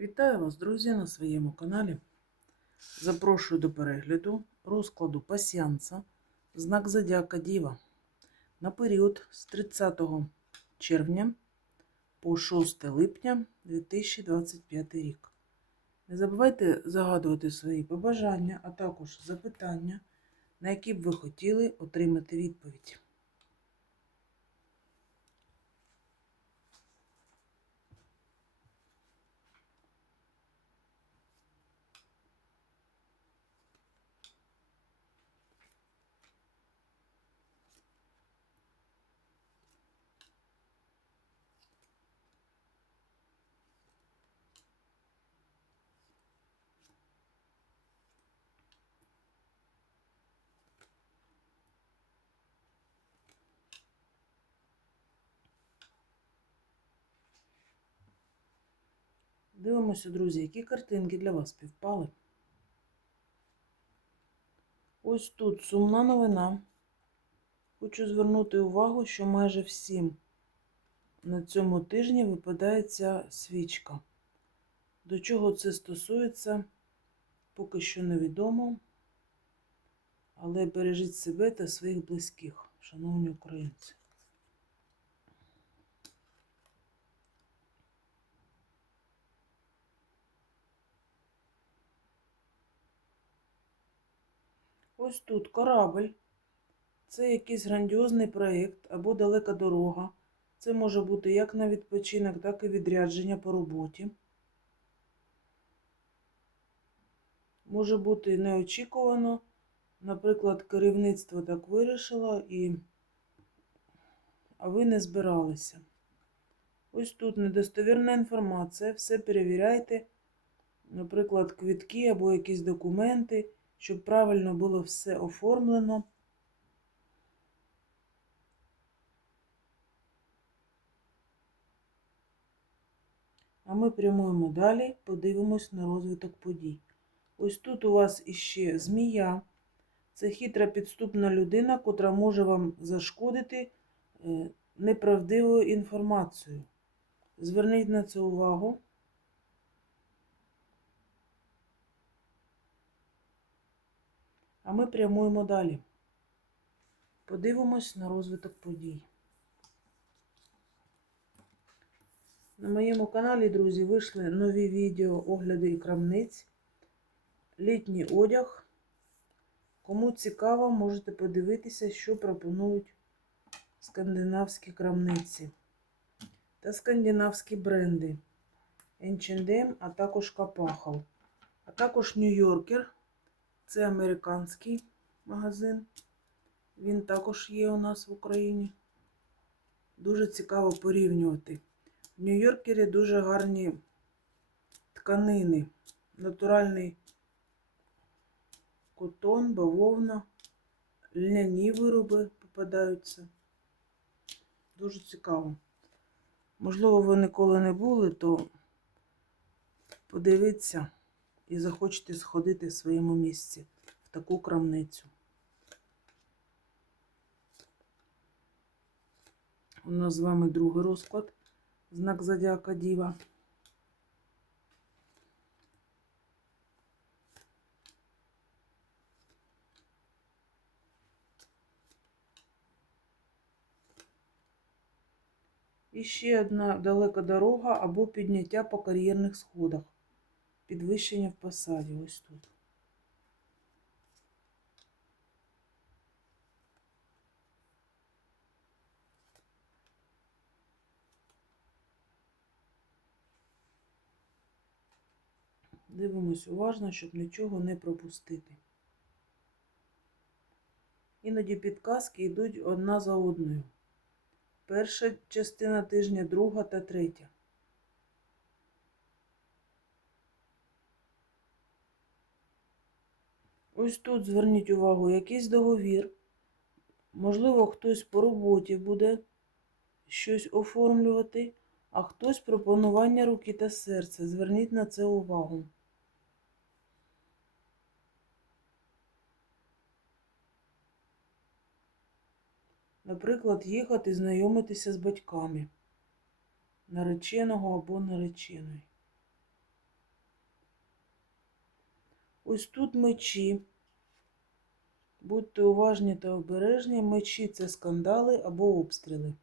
Вітаю вас, друзі, на своєму каналі. Запрошую до перегляду розкладу пасіанса знак Зодіака Діва на період з 30 червня по 6 липня 2025 рік. Не забувайте загадувати свої побажання, а також запитання, на які б ви хотіли отримати відповідь. Дивимося, друзі, які картинки для вас співпали. Ось тут сумна новина. Хочу звернути увагу, що майже всім на цьому тижні випадає ця свічка. До чого це стосується, поки що невідомо. Але бережіть себе та своїх близьких, шановні українці. Ось тут корабль. Це якийсь грандіозний проєкт або далека дорога. Це може бути як на відпочинок, так і відрядження по роботі. Може бути неочікувано. Наприклад, керівництво так вирішило, і... а ви не збиралися. Ось тут недостовірна інформація. Все перевіряйте, наприклад, квітки або якісь документи щоб правильно було все оформлено. А ми прямуємо далі, подивимось на розвиток подій. Ось тут у вас іще змія. Це хитра підступна людина, котра може вам зашкодити е, неправдивою інформацією. Зверніть на це увагу. А ми прямуємо далі. Подивимось на розвиток подій. На моєму каналі, друзі, вийшли нові відео огляди і крамниць, літній одяг. Кому цікаво, можете подивитися, що пропонують скандинавські крамниці та скандинавські бренди H&M, а також Капахал, а також Нью-Йоркер. Це американський магазин. Він також є у нас в Україні. Дуже цікаво порівнювати. В Нью-Йоркері дуже гарні тканини. Натуральний котон, бавовна, льняні вироби попадаються. Дуже цікаво. Можливо, ви ніколи не були, то подивіться і захочете сходити в своєму місці в таку крамницю. У нас з вами другий розклад, знак Зодіака Діва. І ще одна далека дорога або підняття по кар'єрних сходах підвищення в посаді ось тут. Дивимось уважно, щоб нічого не пропустити. Іноді підказки йдуть одна за одною. Перша частина тижня, друга та третя. Ось тут зверніть увагу, якийсь договір. Можливо, хтось по роботі буде щось оформлювати, а хтось пропонування руки та серця. Зверніть на це увагу. Наприклад, їхати знайомитися з батьками нареченого або нареченої. Ось тут мечі. Будьте уважні та обережні. Мечі це скандали або обстріли.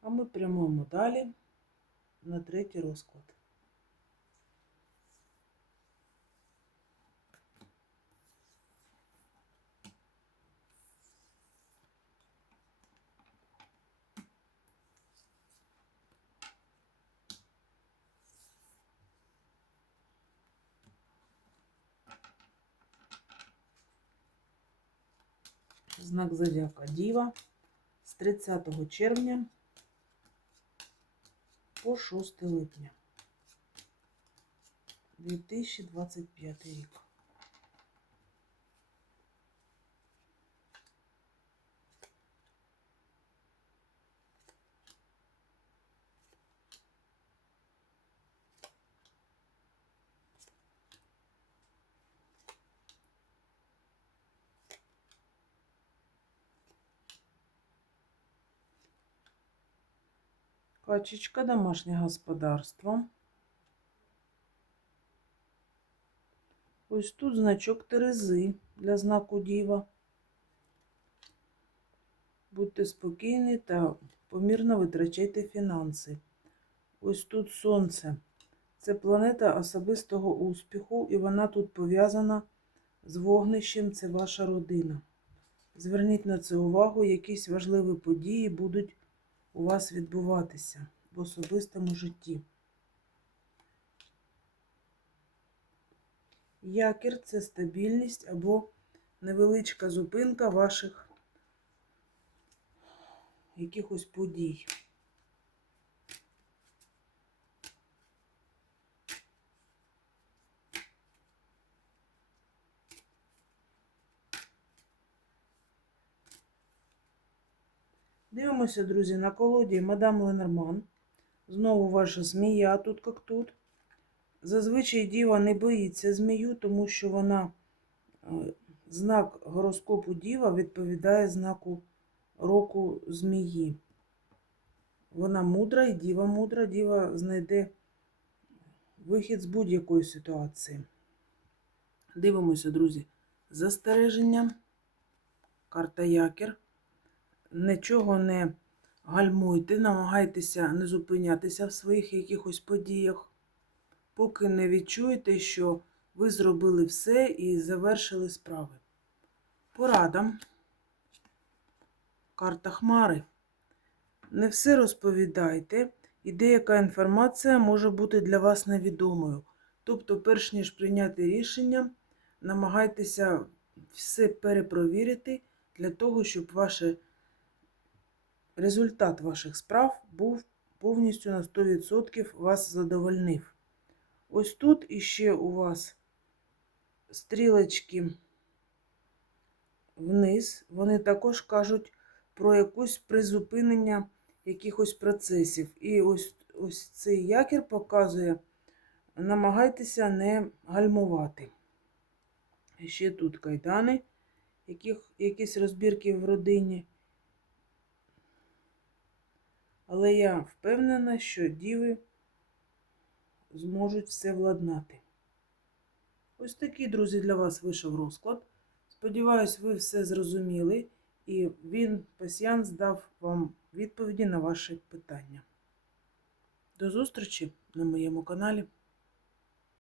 А ми прямуємо далі на третій розклад. Знак зодіака Діва з 30 червня по 6 липня 2025 рік. Качечка, домашнє господарство. Ось тут значок Терези для знаку Діва. Будьте спокійні та помірно витрачайте фінанси. Ось тут сонце. Це планета особистого успіху, і вона тут пов'язана з вогнищем, це ваша родина. Зверніть на це увагу, якісь важливі події будуть у вас відбуватися в особистому житті. Якір це стабільність або невеличка зупинка ваших якихось подій. Дивимося, друзі, на колоді мадам Ленорман. Знову ваша змія тут як тут. Зазвичай діва не боїться змію, тому що вона е, знак гороскопу діва відповідає знаку року змії. Вона мудра і діва мудра, діва знайде вихід з будь-якої ситуації. Дивимося, друзі, застереження, карта якір. Нічого не гальмуйте, намагайтеся не зупинятися в своїх якихось подіях, поки не відчуєте, що ви зробили все і завершили справи. Порада. Карта Хмари. Не все розповідайте, і деяка інформація може бути для вас невідомою. Тобто, перш ніж прийняти рішення, намагайтеся все перепровірити для того, щоб ваше результат ваших справ був повністю на 100% вас задовольнив. Ось тут іще у вас стрілочки вниз, вони також кажуть про якусь призупинення якихось процесів. І ось, ось цей якір показує, намагайтеся не гальмувати. Ще тут кайдани, яких, якісь розбірки в родині. Але я впевнена, що діви зможуть все владнати. Ось такий, друзі, для вас вийшов розклад. Сподіваюсь, ви все зрозуміли, і він, пасіян здав вам відповіді на ваші питання. До зустрічі на моєму каналі.